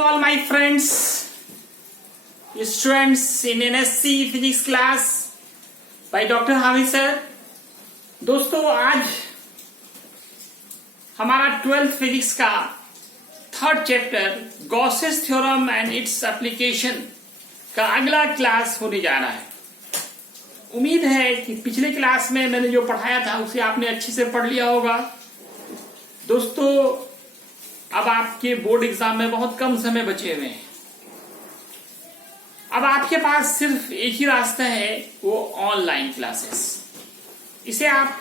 all my friends, students in NSC physics class by doctor Hamid sir. दोस्तों, आज हमारा 12th physics का third chapter Gauss's theorem and its application का अगला class होने जा रहा है। उम्मीद है कि पिछले क्लास में मैंने जो पढ़ाया था उसे आपने अच्छे से पढ़ लिया होगा। दोस्तों, अब आपके बोर्ड एग्जाम में बहुत कम समय बचे हुए हैं। अब आपके पास सिर्फ एक ही रास्ता है, वो ऑनलाइन क्लासेस। इसे आप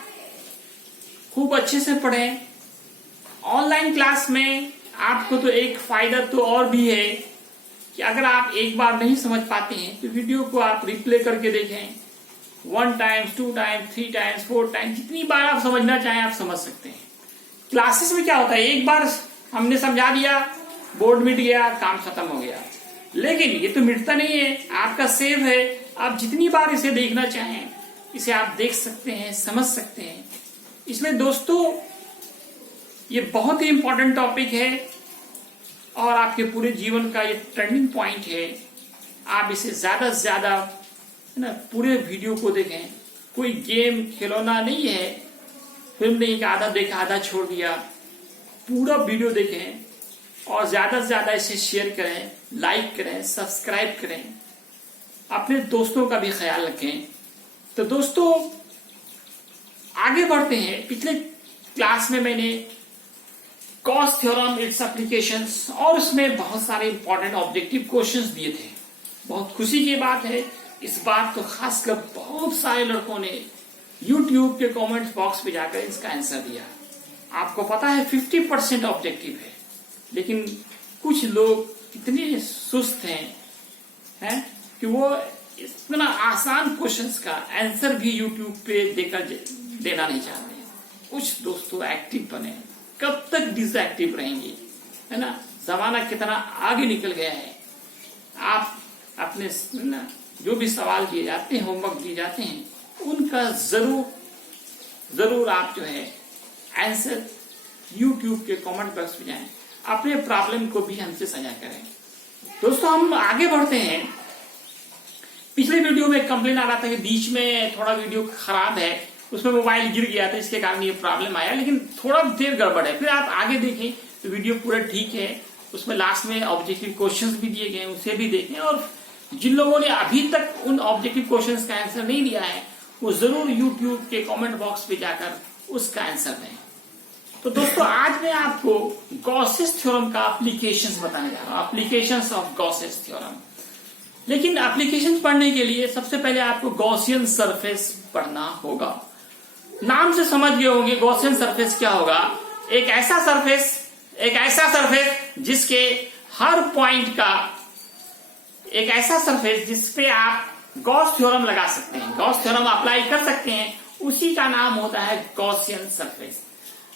खूब अच्छे से पढ़ें। ऑनलाइन क्लास में आपको तो एक फायदा तो और भी है कि अगर आप एक बार नहीं समझ पाते हैं तो वीडियो को आप रिप्ले करके देखें। 1 टाइम्स, 2 टाइम्स, 3 टाइम्स, 4 टाइम्स, जितनी बार आप समझना चाहें आप समझ सकते हैं। क्लासेस में क्या होता है, एक बार हमने समझा दिया, बोर्ड मिट गया, काम खत्म हो गया। लेकिन ये तो मिटता नहीं है, आपका सेव है। आप जितनी बार इसे देखना चाहें इसे आप देख सकते हैं, समझ सकते हैं। इसमें दोस्तों ये बहुत ही इंपॉर्टेंट टॉपिक है और आपके पूरे जीवन का ये टर्निंग पॉइंट है। आप इसे ज्यादा से ज्यादा है ना पूरे वीडियो को देखें। कोई गेम खिलौना नहीं है, फिल्म नहीं कि आधा देखा आधा छोड़ दिया। पूरा वीडियो देखें और ज्यादा से ज्यादा इसे शेयर करें, लाइक करें, सब्सक्राइब करें, अपने दोस्तों का भी ख्याल रखें। तो दोस्तों आगे बढ़ते हैं। पिछले क्लास में मैंने गॉस थ्योरम, इट्स एप्लीकेशंस और उसमें बहुत सारे इंपॉर्टेंट ऑब्जेक्टिव क्वेश्चंस दिए थे। बहुत खुशी की बात है, इस बार तो खासकर बहुत सारे लड़कों ने YouTube के कमेंट बॉक्स पे जाकर इसका आंसर दिया। आपको पता है 50% ऑब्जेक्टिव है, लेकिन कुछ लोग इतने सुस्त हैं कि वो इतना आसान क्वेश्चंस का आंसर भी YouTube पे देकर देना नहीं चाहते हैं। कुछ दोस्तों एक्टिव बने, कब तक डिसएक्टिव रहेंगे, है ना। जमाना कितना आगे निकल गया है। आप अपने ना जो भी सवाल दिए जाते हैं, होमवर्क दिए जाते हैं, उनका जरूर आप जो है आंसर YouTube के कमेंट बॉक्स में जाएं, अपने प्रॉब्लम को भी हमसे साझा करें। दोस्तों हम आगे बढ़ते हैं। पिछले वीडियो में कंप्लेन आ रहा था कि बीच में थोड़ा वीडियो खराब है, उसमें मोबाइल गिर गया था, इसके कारण ये प्रॉब्लम आया, लेकिन थोड़ा देर गड़बड़ है। फिर आप आगे देखें तो वीडियो पूरा ठीक है। उसमें लास्ट में ऑब्जेक्टिव क्वेश्चंस भी दिए गए, उसे भी देखें। और जिन लोगों ने अभी तक उन ऑब्जेक्टिव क्वेश्चंस का आंसर नहीं दिया है वो जरूर यूट्यूब के कमेंट बॉक्स पे जाकर उसका आंसर दें। तो दोस्तों आज मैं आपको गॉसेस थ्योरम का एप्लीकेशंस बताने जा रहा हूं, एप्लीकेशंस ऑफ गॉसेस थ्योरम। लेकिन एप्लीकेशंस पढ़ने के लिए सबसे पहले आपको गॉसियन सरफेस पढ़ना होगा। नाम से समझ गए होंगे गॉसियन सरफेस क्या होगा। एक ऐसा सरफेस जिसके हर पॉइंट का एक ऐसा सरफेस जिसपे आप गॉस थ्योरम लगा सकते हैं, गॉस थ्योरम अप्लाई कर सकते हैं, उसी का नाम होता है गॉसियन सरफेस।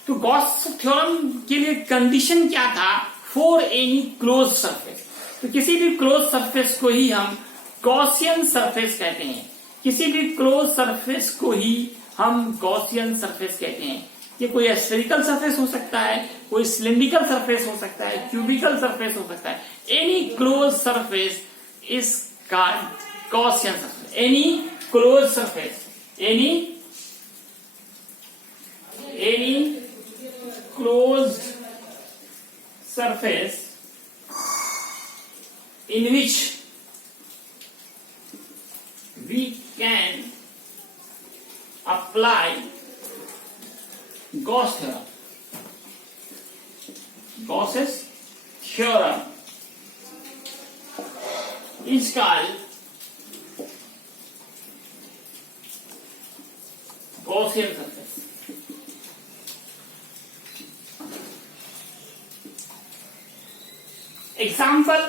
तो गॉस थ्योरम के लिए कंडीशन क्या था, फॉर एनी क्लोज सरफेस। तो किसी भी क्लोज सरफेस को ही हम गॉसियन सरफेस कहते हैं। किसी भी क्लोज सरफेस को ही हम गॉसियन सरफेस कहते हैं। ये कोई स्फेरिकल सरफेस हो सकता है, कोई सिलिंड्रिकल सरफेस हो सकता है, क्यूबिकल सरफेस हो सकता है। Any close surface is called Gaussian surface. Any closed surface, any closed surface in which we can apply Gauss theorem. Gauss's theorem is called Gaussian surface. Example: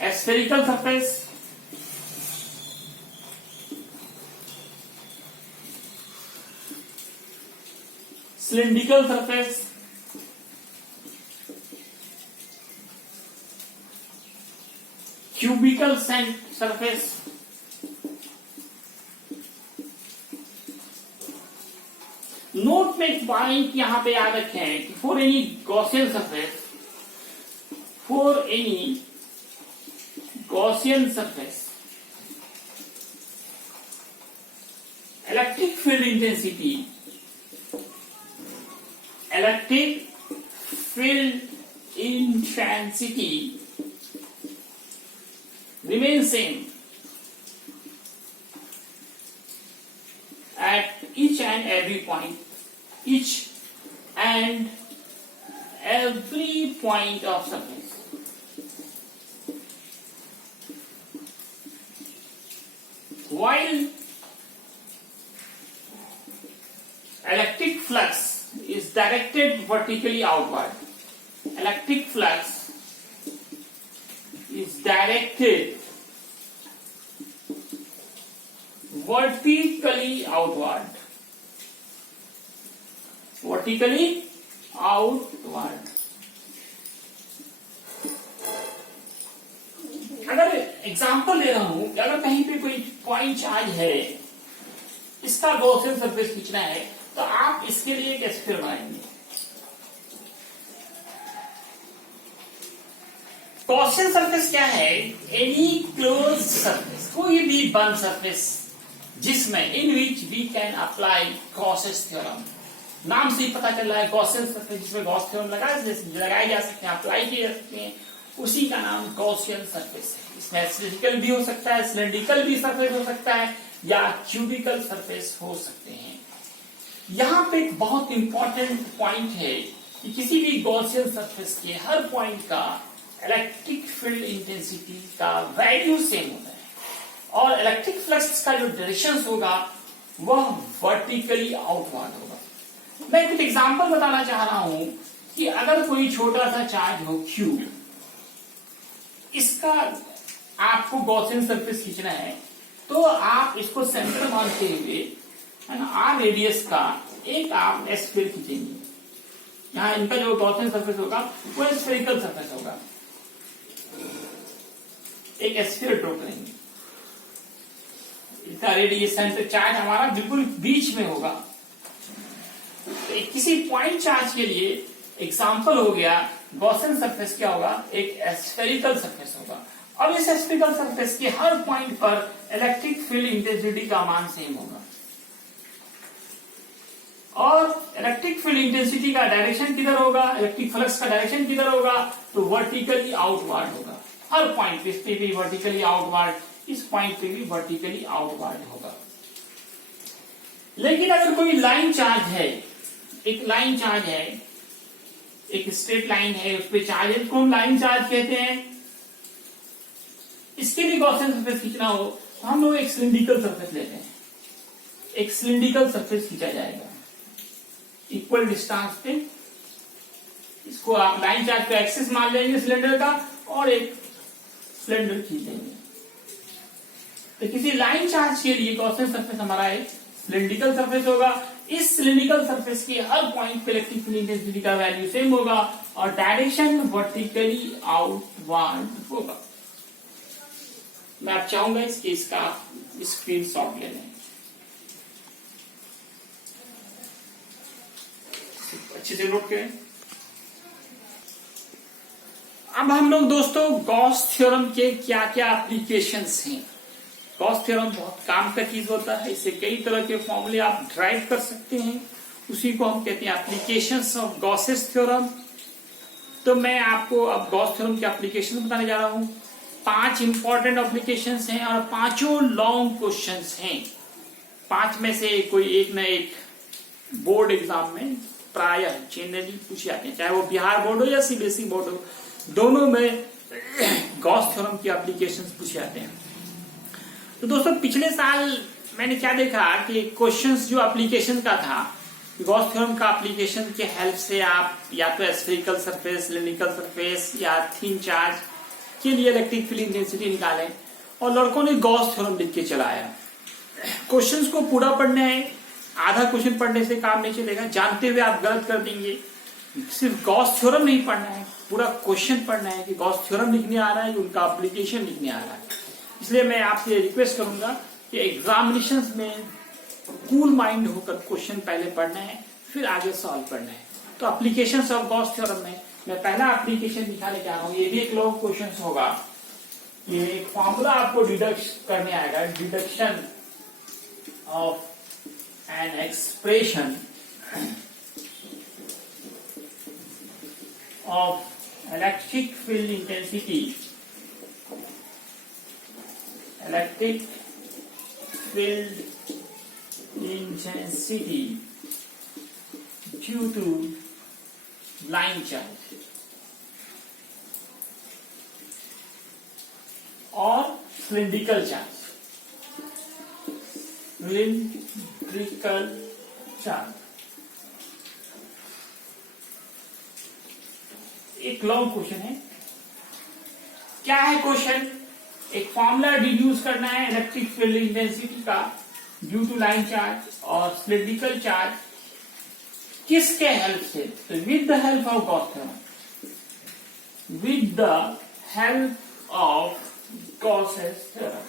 a spherical surface, cylindrical surface, cubical surface, note में एक point यहां पे याद रखें कि for any Gaussian surface for any Gaussian surface, electric field intensity remains same at each and every point of surface. While electric flux is directed vertically outward. Electric flux is directed vertically outward. Vertically outward. अगर example ले रहा हूं कि अगर कहीं पे कोई point charge है, इसका गॉसियन सरफेस खींचना है, तो आप इसके लिए एक स्फीयर बनाएंगे। गॉसियन सरफेस क्या है? एनी क्लोज सरफेस, कोई भी बंद सरफेस जिसमें in which we can apply Gauss's theorem. नाम से ही पता चल रहा है गॉसियन सरफेस जिसमें गॉस थ्योरम लगाए जा सकते हैं, अप्लाई किए जा सकते हैं, उसी का नाम गॉसियन सरफेस है। इसमें स्फेरिकल भी हो सकता है, सिलेंड्रिकल भी सरफेस हो सकता है, या क्यूबिकल सरफेस हो सकते हैं। यहां पे एक बहुत इंपॉर्टेंट पॉइंट है कि किसी भी गॉसियन सरफेस के हर पॉइंट का इलेक्ट्रिक फील्ड इंटेंसिटी का वैल्यू सेम होता है, और इलेक्ट्रिक फ्लक्स का जो डायरेक्शन होगा वह वर्टिकली आउटवर्ड होगा। मैं कुछ एग्जांपल बताना चाह रहा हूं कि अगर कोई छोटा सा चार्ज हो Q, इसका आपको गॉसियन सरफेस खींचना है, तो आप इसको सेंटर मानते हुए है ना R रेडियस का एक आप स्फीयर खींचेंगे। यहाँ इनका जो गॉसियन सरफेस होगा वो स्फेरिकल सरफेस होगा। एक स्फीयर ड्रॉ करेंगे, इसका रेडियस सेंटर चार्ज हमारा बिल्कुल बीच में होगा। तो किसी पॉइंट चार्ज के लिए एग्जांपल हो गया गॉसियन सरफेस क्या होगा? एक स्फेरिकल सरफेस होगा। अब इस स्फेरिकल सरफेस के हर पॉइंट पर इलेक्ट्रिक फील्ड इंटेंसिटी का मान सेम होगा, और इलेक्ट्रिक फील्ड इंटेंसिटी का डायरेक्शन किधर होगा? इलेक्ट्रिक फ्लक्स का डायरेक्शन किधर होगा? तो वर्टिकली आउटवर्ड होगा। हर पॉइंट पे, इस पे भी वर्टिकली आउटवर्ड, इस पॉइंट पे भी वर्टिकली आउटवर्ड होगा। लेकिन अगर कोई लाइन चार्ज है, एक लाइन चार्ज है, एक स्ट्रेट लाइन है, उस पे चार्ज है, इसको हम लाइन चार्ज कहते हैं। इसके लिए गॉसियन सरफेस खींचना हो तो हम लोग एक सिलिंड्रिकल सरफेस लेते हैं। एक सिलिंड्रिकल सरफेस खींचा जाएगा इक्वल डिस्टेंस पे। इसको आप लाइन चार्ज पे एक्सिस मान लेंगे सिलेंडर का, और एक सिलेंडर खींच लेंगे। तो किसी लाइन चार्ज के लिए गॉसियन सरफेस हमारा एक सिलिंड्रिकल सरफेस होगा। इस सिलिंड्रिकल सरफेस के हर पॉइंट पे इलेक्ट्रिक फील्ड इंटेंसिटी का वैल्यू सेम होगा, और डायरेक्शन वर्टिकली आउटवर्ड होगा। मैं आप चाहूंगा इसका स्क्रीनशॉट ले लें, अच्छे से नोट करें। अब हम लोग दोस्तों गॉस थ्योरम के क्या क्या एप्लीकेशंस हैं। गॉस थ्योरम बहुत काम का चीज होता है, इससे कई तरह के फॉर्मूले आप ड्राइव कर सकते हैं, उसी को हम कहते हैं एप्लीकेशंस ऑफ गॉसेस थ्योरम। तो मैं आपको अब गॉस थ्योरम के एप्लीकेशन बताने जा रहा हूं। 5 इंपॉर्टेंट एप्लीकेशंस हैं और 5 लॉन्ग क्वेश्चंस हैं। 5 में से कोई एक न एक बोर्ड एग्जाम में प्रायः जनरली पूछे जाते हैं, चाहे वो बिहार बोर्ड हो या सीबीएसई बोर्ड हो, दोनों में गॉस थ्योरम की एप्लीकेशंस पूछे जाते हैं। तो दोस्तों पिछले साल मैंने क्या देखा कि क्वेश्चंस जो एप्लीकेशन का था, गॉस थ्योरम का एप्लीकेशन के हेल्प से आप या तो स्फेरिकल सरफेस, सिलिंड्रिकल सरफेस या थिन चार्ज के लिए इलेक्ट्रिक फील्ड इंटेंसिटी निकालें, और लड़कों ने गॉस थ्योरम लिख के चलाया। क्वेश्चंस को पूरा पढ़ना है, आधा क्वेश्चन पढ़ने से काम नहीं चलेगा, जानते हुए आप गलत कर देंगे। सिर्फ गॉस थ्योरम नहीं पढ़ना है, पूरा क्वेश्चन पढ़ना है कि गॉस थ्योरम लिखने आ रहा है कि उनका एप्लीकेशन लिखने आ रहा है। इसलिए मैं आपसे रिक्वेस्ट करूंगा कि एग्जामिनेशंस में कूल माइंड होकर क्वेश्चन पहले पढ़ना है, फिर आगे सॉल्व करना है। तो एप्लीकेशंस ऑफ गॉस थ्योरम में मैं पहला एप्लीकेशन दिखाने जा रहा हूं, ये भी एक लॉन्ग क्वेश्चन होगा। ये एक फॉर्मूला आपको डिडक्ट करने आएगा, deduction of N expression of electric field intensity, electric field intensity due to line charge or cylindrical charge, cylindrical charge। एक लॉन्ग क्वेश्चन है। क्या है क्वेश्चन? एक फॉर्मूला डिड्यूस करना है इलेक्ट्रिक फील्ड इंटेंसिटी का ड्यू टू लाइन चार्ज और cylindrical charge, किसके हेल्प से? तो with the help of Gauss theorem, with the help of Gauss's theorem.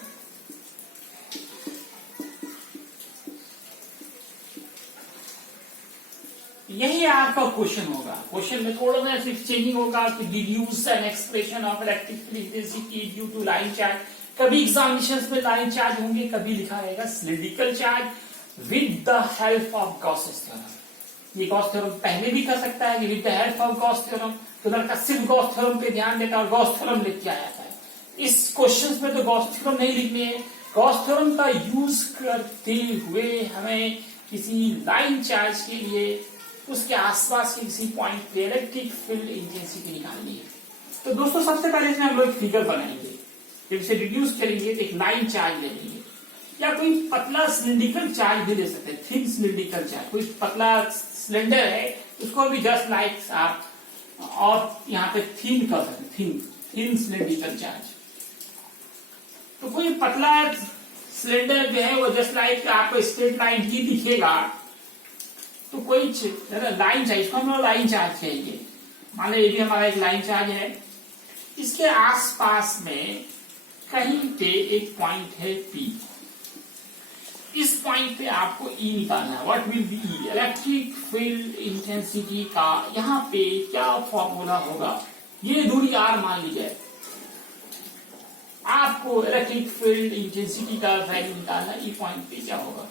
यही आपका क्वेश्चन होगा। क्वेश्चन में थोड़ा सा सिर्फ चेंजिंग होगा कि deduce an expression of electric field intensity due to line charge. कभी एग्जामिनेशंस में लाइन चार्ज होंगे, कभी लिखा रहेगा cylindrical charge with the help of Gauss's theorem. ये गॉस थ्योरम पहले भी कर सकता है, with the help of Gauss theorem. तो लड़का सिर्फ गॉस थ्योरम पे ध्यान देता है और गॉस थ्योरम लिख के आ जाता है। इस क्वेश्चन में तो गॉस थ्योरम नहीं लिखनी है। गॉस थ्योरम का यूज करते हुए हमें किसी लाइन चार्ज के लिए उसके आसपास के किसी पॉइंट पे इलेक्ट्रिक फील्ड इंटेंसिटी निकालनी है। तो दोस्तों सबसे पहले इसमें हम लोग एक फिगर बनाएंगे। जब इसे रिड्यूस करेंगे तो एक लाइन चार्ज ले लेंगे, या कोई पतला सिलिंड्रिकल चार्ज भी ले सकते हैं, थिन सिलिंड्रिकल चार्ज। कोई पतला सिलेंडर है उसको भी जस्ट लाइक आप और यहाँ पे थिन कर सकते हैं, थिन सिलिंड्रिकल चार्ज। तो कोई पतला सिलेंडर जो है वो जस्ट लाइक आपको स्ट्रेट लाइन ही दिखेगा। तो कोई लाइन चार्ज, इसको हम लाइन चार्ज कहेंगे। मान लो ये भी हमारा एक लाइन चार्ज है। इसके आसपास में कहीं पे एक पॉइंट है P। इस पॉइंट पे आपको E निकालना है। What will be E? Electric field intensity का यहाँ पे क्या फॉर्मूला होगा? ये दूरी R मान ली जाए। आपको इलेक्ट्रिक फील्ड इंटेंसिटी का वैल्यू निकालना, E पॉइंट पे क्या होगा?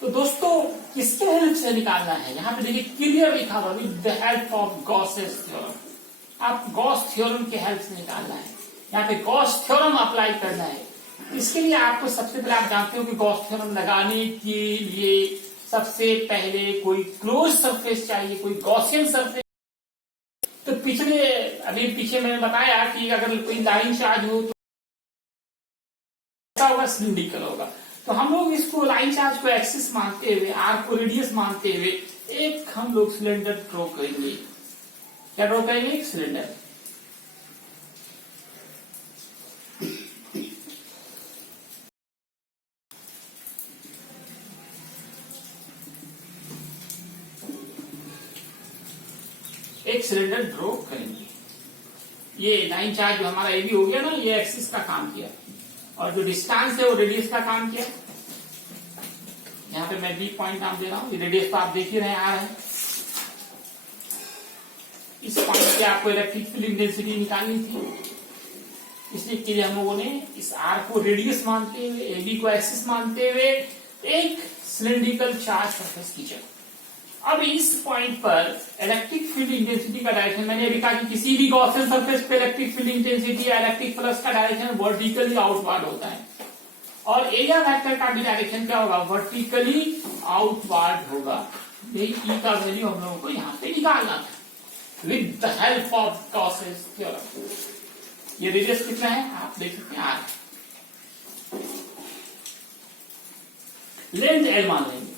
तो दोस्तों किसके हेल्प से निकालना है? यहाँ पे देखिए क्लियर लिखा हुआ with the help of Gauss's theorem. आप गॉस थ्योरम के हेल्प से निकालना है। यहाँ पे गॉस थ्योरम अप्लाई करना है। इसके लिए आपको सबसे पहले, आप जानते हो कि गॉस थ्योरम लगाने के लिए सबसे पहले कोई क्लोज सरफेस चाहिए, कोई गॉसियन सरफेस। तो पीछे मैंने बताया कि अगर कोई लाइन चार्ज हो तो क्या होगा? सिलिंड्रिकल होगा। तो हम लोग इसको लाइन चार्ज को एक्सिस मानते हुए, आर को रेडियस मानते हुए एक हम लोग सिलेंडर ड्रॉ करेंगे। क्या ड्रॉ करेंगे? एक सिलेंडर। एक सिलेंडर ड्रॉ करेंगे। ये लाइन चार्ज जो हमारा ए बी हो गया ना, ये एक्सिस का काम किया और जो डिस्टेंस है वो रेडियस का काम किया। यहाँ पे मैं बी पॉइंट नाम दे रहा हूँ। रेडियस तो आप देख ही रहे हैं, आ रहा है। इस पॉइंट पे आपको इलेक्ट्रिक फील्ड इंटेंसिटी निकालनी थी, इसलिए के लिए हम लोगों ने इस आर को रेडियस मानते हुए, ए बी को एक्सिस मानते हुए एक सिलिंड्रिकल चार्ज सरफेस खींचा। अब इस पॉइंट पर इलेक्ट्रिक फील्ड इंटेंसिटी का डायरेक्शन, मैंने अभी कहा कि किसी भी गॉसियन सरफेस पे इलेक्ट्रिक फील्ड इंटेंसिटी या इलेक्ट्रिक फ्लक्स का डायरेक्शन वर्टिकली आउटवर्ड होता है और एरिया वेक्टर का भी डायरेक्शन क्या होगा? वर्टिकली आउटवर्ड होगा। यही E का वैल्यू हम लोगों को यहाँ पे निकालना था with the help of Gauss's theorem. ये रेडियस कितना है आप देख सकते हैं, R। लेंथ L मान लेंगे,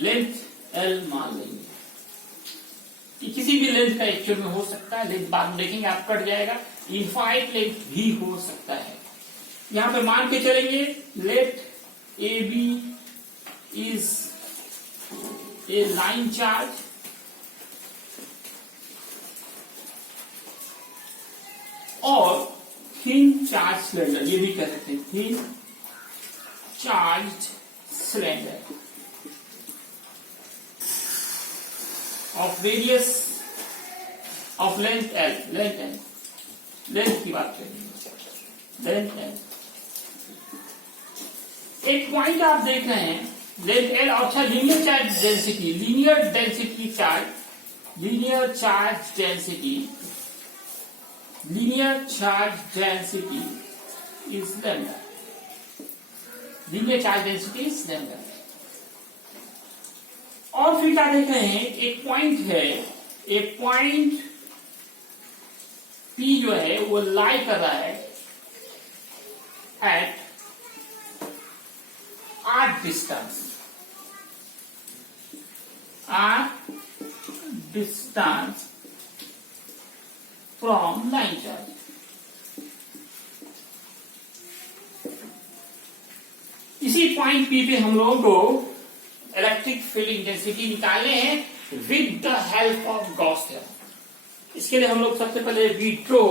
लेंथ L मान लेंगे कि किसी भी लेंथ का एक्चुअल में हो सकता है। लेंथ बाद में देखेंगे, आप कट जाएगा। इनफाइनाइट लेंथ भी हो सकता है। यहां पे मान के चलेंगे let A B is a line charge और थिन चार्ज सिलेंडर, ये भी कह सकते हैं thin charge cylinder of radius of length L, length की बात करेंगे, लेंथ एल। एक पॉइंट आप देख रहे हैं, लेंथ एल। अच्छा, linear charge density, linear charge density is lambda, linear charge density is lambda. और फिर क्या देख रहे हैं, एक पॉइंट है, एक पॉइंट P जो है वो लाई कर रहा है at r distance, from line charge. इसी पॉइंट P पे हम लोगों को इलेक्ट्रिक फील्ड इंटेंसिटी निकालने हैं with the help of Gauss theorem. इसके लिए हम लोग सबसे पहले वी ड्रॉ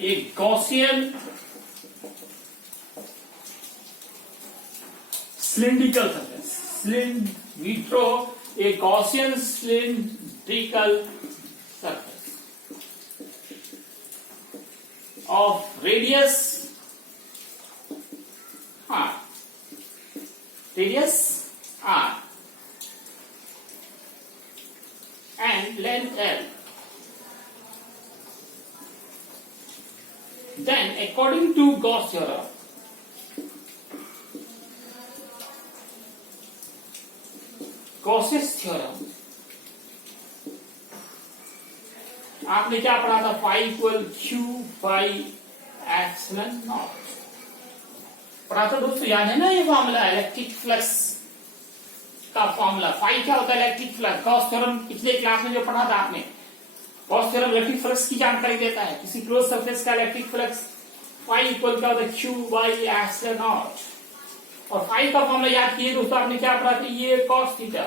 एक Gaussian cylindrical surface, we draw a Gaussian cylindrical surface of radius r, r and length l. Then according to Gauss theorem, Gauss's theorem, आपने क्या पढ़ा था, phi equal q by epsilon naught पढ़ा था दोस्तों, याद है ना ये फॉर्मूला, इलेक्ट्रिक फ्लक्स का फॉर्मूला। फाई क्या होता है, इलेक्ट्रिक फ्लक्स। गॉस थ्योरम पिछले क्लास में जो पढ़ा था आपने, गॉस थ्योरम इलेक्ट्रिक फ्लक्स की जानकारी देता है, किसी क्लोज सरफेस का इलेक्ट्रिक फ्लक्स। फाई इक्वल क्या होता है, क्यू बाई एप्सिलॉन नॉट। और फाई का फॉर्मूला याद किए दोस्तों, आपने क्या पढ़ा था, ये कॉस थीटा,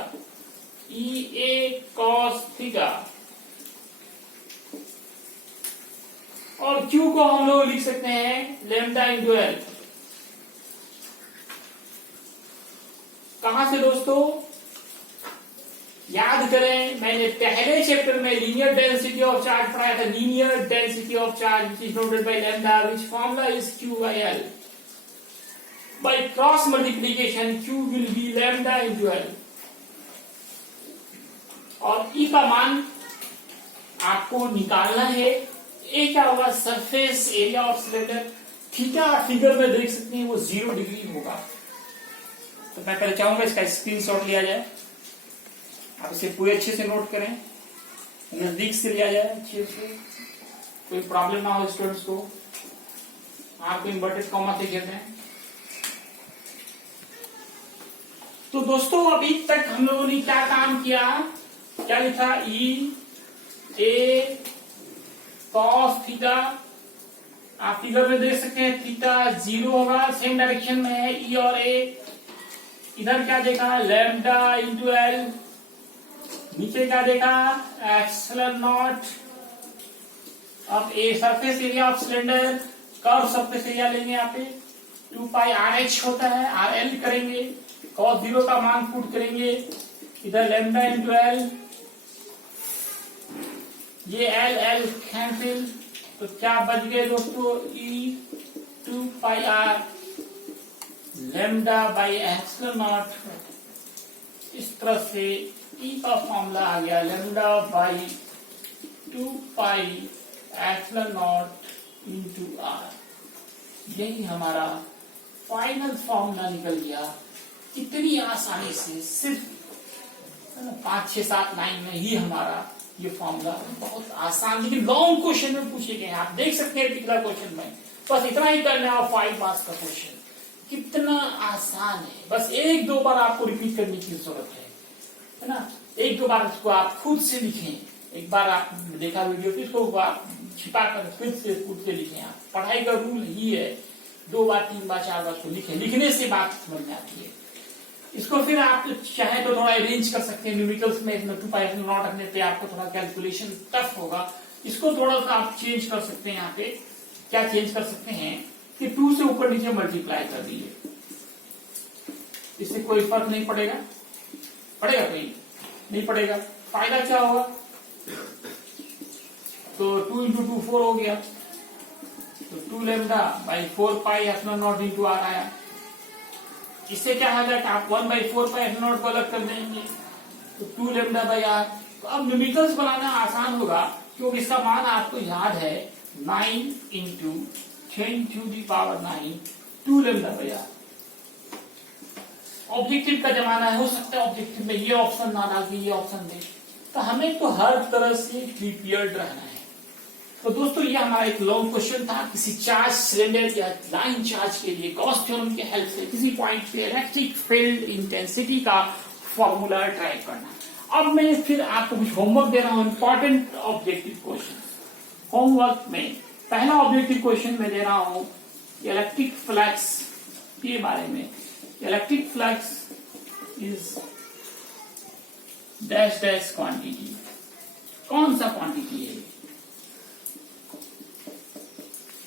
ई ए कॉस थीटा। और क्यू को हम लोग लिख सकते हैं लैम्डा इंटू एल। कहां से दोस्तों, याद करें, मैंने पहले चैप्टर में लीनियर डेंसिटी ऑफ चार्ज पढ़ाया था। Linear density of charge which is noted by lambda, which formula is Q by L. By cross multiplication Q will be lambda into L. और ई का मान आपको निकालना है। ए क्या होगा, surface area of cylinder. Theta figure में देख सकते हैं वो 0 डिग्री होगा। तो मैं पहले चाहूंगा इसका स्क्रीनशॉट लिया जाए, आप इसे पूरे अच्छे से नोट करें, नजदीक से लिया जाए अच्छे से, कोई प्रॉब्लम ना हो स्टूडेंट्स को। आपको इन्वर्टेड कॉमा से कहते हैं। तो दोस्तों अभी तक हम लोगों ने क्या काम किया, क्या लिखा, ई ए कॉस थीटा। आप फिगर में देख सकते हैं थीटा 0 होगा, सेम डायरेक्शन में है ई और ए। इधर क्या देखा, लैम्डा इंटू एल। नीचे क्या देखा, एप्सिलॉन नॉट। अब a surface area of cylinder, curve surface area लेंगे यहाँ पे, 2 पाई आर एच होता है, आर एल करेंगे, cos 0 का मान पुट करेंगे, इधर लैम्डा इंटू एल, ये एल एल कैंसिल, तो क्या बच गए दोस्तों, E 2 pi R lambda by epsilon naught. इस तरह से ई का फॉर्मूला आ गया, lambda by 2 pi epsilon naught into R. यही हमारा फाइनल फॉर्मूला निकल गया। कितनी आसानी से, सिर्फ 5, 6, 7 लाइन में ही हमारा ये फॉर्मूला, बहुत आसान, लेकिन लॉन्ग क्वेश्चन में पूछे गए हैं। आप देख सकते हैं पिछला क्वेश्चन में, बस इतना ही करना है। 5 मार्क्स का क्वेश्चन कितना आसान है, बस 1-2 बार आपको रिपीट करने की जरूरत है ना। 1-2 बार इसको आप खुद से लिखें। एक बार आप देखा वीडियो, फिर इसको आप छिपा कर फिर से खुद से लिखें। आप पढ़ाई का रूल ही है, 2 बार 3 बार 4 बार को लिखें, लिखने से बात समझ में आती है। इसको फिर आप चाहे तो थोड़ा अरेंज कर सकते हैं न्यूमेरिकल्स में, 2 पाई एप्सिलॉन नॉट रखने पे आपको थोड़ा कैलकुलेशन टफ होगा। इसको थोड़ा सा आप चेंज कर सकते हैं। यहाँ पे क्या चेंज कर सकते हैं कि 2 से ऊपर नीचे मल्टीप्लाई कर दीजिए, इससे कोई फर्क नहीं पड़ेगा। पड़ेगा कोई नहीं पड़ेगा। फायदा क्या होगा? तो 2 इंटू 2 4 हो गया, तो 2 lambda by 4 pi epsilon naught into R आया। इससे क्या होगा कि आप 1 बाई 4 पाई एप्सिलॉन नॉट को अलग कर देंगे, तो 2 लेमडा बाई आर। तो अब न्यूमेरिकल्स बनाना आसान होगा, क्योंकि इसका मान आपको याद है 9 into 10 to the power 9 2 lambda by R. Objective का जमाना है, हो सकता है ऑब्जेक्टिव में ये ऑप्शन ना डाल के ये ऑप्शन दे, तो हमें तो हर तरह से प्रिपेयर्ड रहना है। तो दोस्तों ये हमारा एक लॉन्ग क्वेश्चन था, किसी चार्ज सिलेंडर या लाइन चार्ज के लिए गॉस थ्योरम की हेल्प से किसी पॉइंट पे इलेक्ट्रिक फील्ड इंटेंसिटी का फॉर्मूला ट्राई करना। अब मैं फिर आपको कुछ होमवर्क दे रहा हूं, इंपॉर्टेंट ऑब्जेक्टिव क्वेश्चन। होमवर्क में पहला ऑब्जेक्टिव क्वेश्चन में दे रहा हूं इलेक्ट्रिक फ्लक्स के बारे में। Electric flux is dash dash quantity. कौन सा क्वांटिटी है?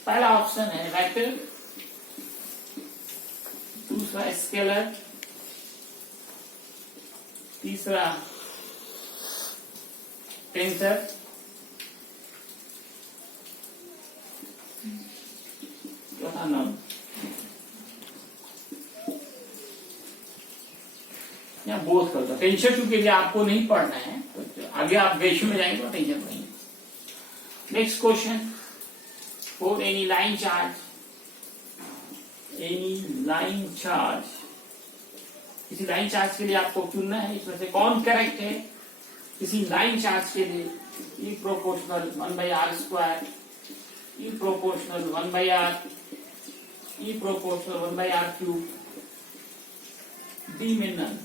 पहला ऑप्शन है वेक्टर, दूसरा स्केलर, तीसरा टेंसर, चौथा नॉन। या बोथ कर दो। टेंशन टू के लिए आपको नहीं पढ़ना है, तो आगे आप रेशियो में जाएंगे तो टेंशन नहीं। Next question, for any line charge, किसी लाइन चार्ज के लिए आपको चुनना है इसमें से कौन करेक्ट है। किसी लाइन चार्ज के लिए ई प्रोपोर्शनल 1/r स्क्वायर, ई प्रोपोर्शनल 1/r, ई प्रोपोर्शनल 1/r क्यूब, डी में नन।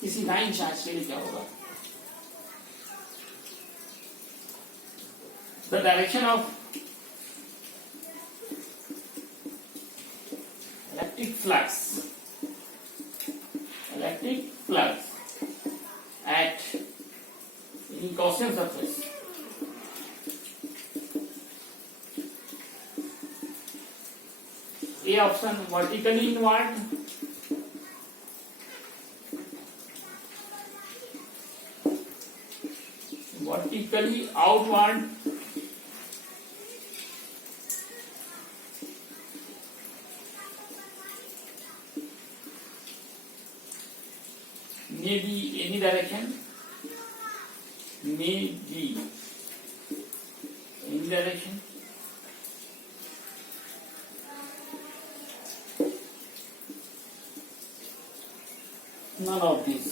किसी लाइन चार्ज के लिए क्या होगा? The direction of electric flux at any Gaussian surface A option vertically inward, vertically outward, maybe any direction, none of these।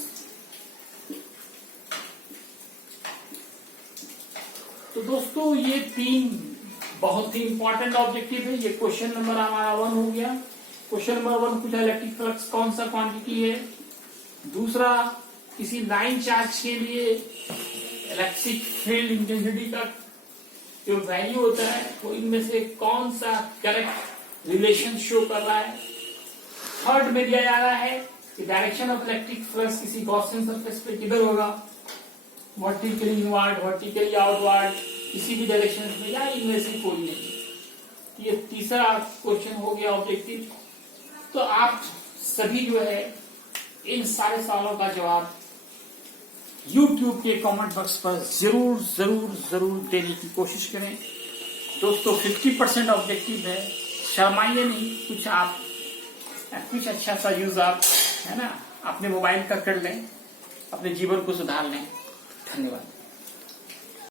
तो दोस्तों ये 3 बहुत ही इंपॉर्टेंट ऑब्जेक्टिव है। ये क्वेश्चन नंबर हमारा 1 हो गया। क्वेश्चन नंबर 1 पूछा इलेक्ट्रिक फ्लक्स कौन सा क्वांटिटी है। दूसरा, किसी लाइन चार्ज के लिए इलेक्ट्रिक फील्ड इंटेंसिटी का जो वैल्यू होता है वो इनमें से कौन सा करेक्ट रिलेशन शो कर रहा है। थर्ड में दिया जा रहा है कि डायरेक्शन ऑफ इलेक्ट्रिक फ्लक्स किसी गॉसियन सरफेस पे किधर होगा, वर्टिकली इनवर्ड, वर्टिकली आउटवर्ड, किसी भी डायरेक्शन में या इनमें से कोई नहीं। ये तीसरा क्वेश्चन हो गया ऑब्जेक्टिव। तो आप सभी जो है इन सारे सवालों का जवाब YouTube के कमेंट बॉक्स पर जरूर जरूर जरूर देने की कोशिश करें। दोस्तों 50% ऑब्जेक्टिव है, शर्माइए नहीं। कुछ अच्छा सा यूज आप है ना अपने मोबाइल का कर लें, अपने जीवन को सुधार लें। धन्यवाद।